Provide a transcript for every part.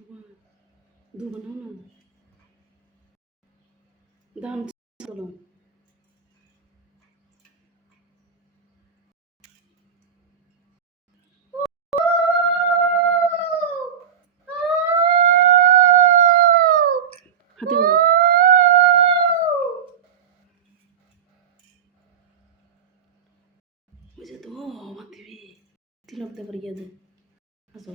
दो बनाओ ना, दाम करो। हाथे में मुझे तो मत भी तिलक दे पर याद असो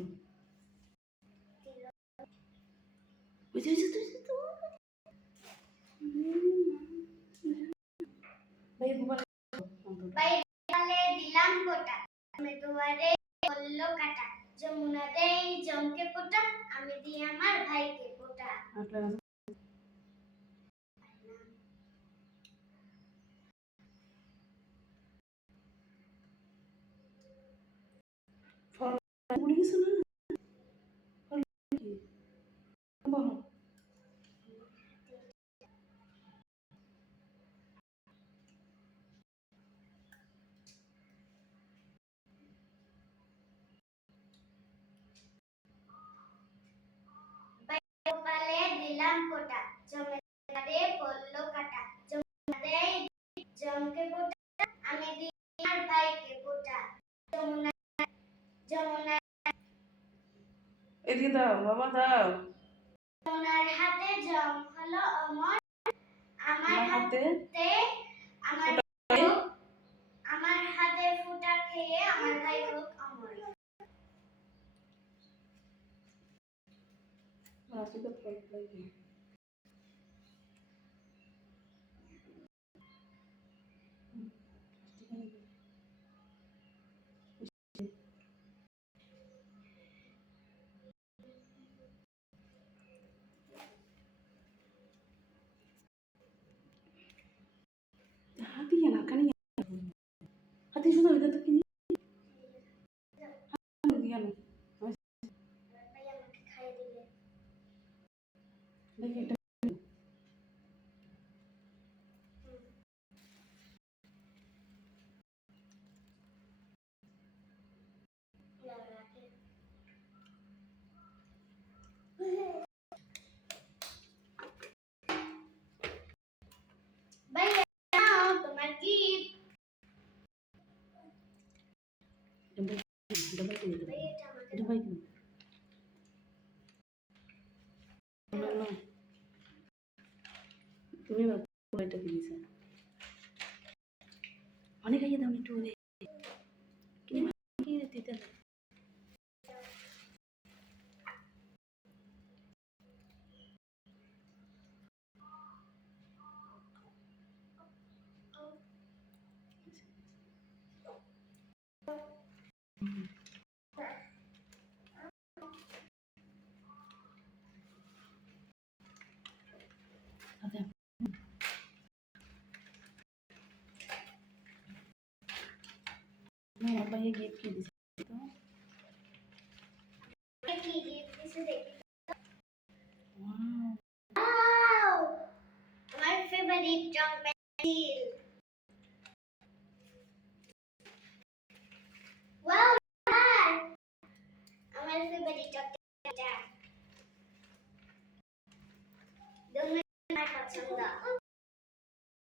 मुझे तो भाई बुबा ভাই বলে দিলাম কোটা আমি দুয়ারে বললো কাটা যমুনা দেই জমকে পোটা আমি দিই আমার ভাইকে পোটা आपला ফল বলে গেছে না ফল কি বলো ভাই বলে দিলাম কোটা জমুনারে বললো কাটা যমুনা দেই জমকে পোটা আমি দিই আমার ভাইকে পোটা যমুনা যমুনা এদিকে দাও বাবা দাও যমুনার হাতে জম হলো অমর আমার হাতে আমার আমার হাতে ফুটা খেয়ে আমার ভাই হোক অমর রাশি তো ফল লাগে হাতি না কানি হাতি শুধু এটা তো কিনি দিয়া না ভাই আমাকে খাইয়ে দিবে দেখি এটা ভাই নাও তোমার গিফট ডবল কিনে ভাই এটা আমাকে ডবল কিনে না তুমি এটা কিনেছ অনেক আইয়ে দাও একটু কিনে কিনে দিতে আচ্ছা না ভাইয়া গিফট কি দিছে তো কি গিফট দিছে দেখি ওয়াও ওয়াও আমার ফেভারিট রং পেন্সিল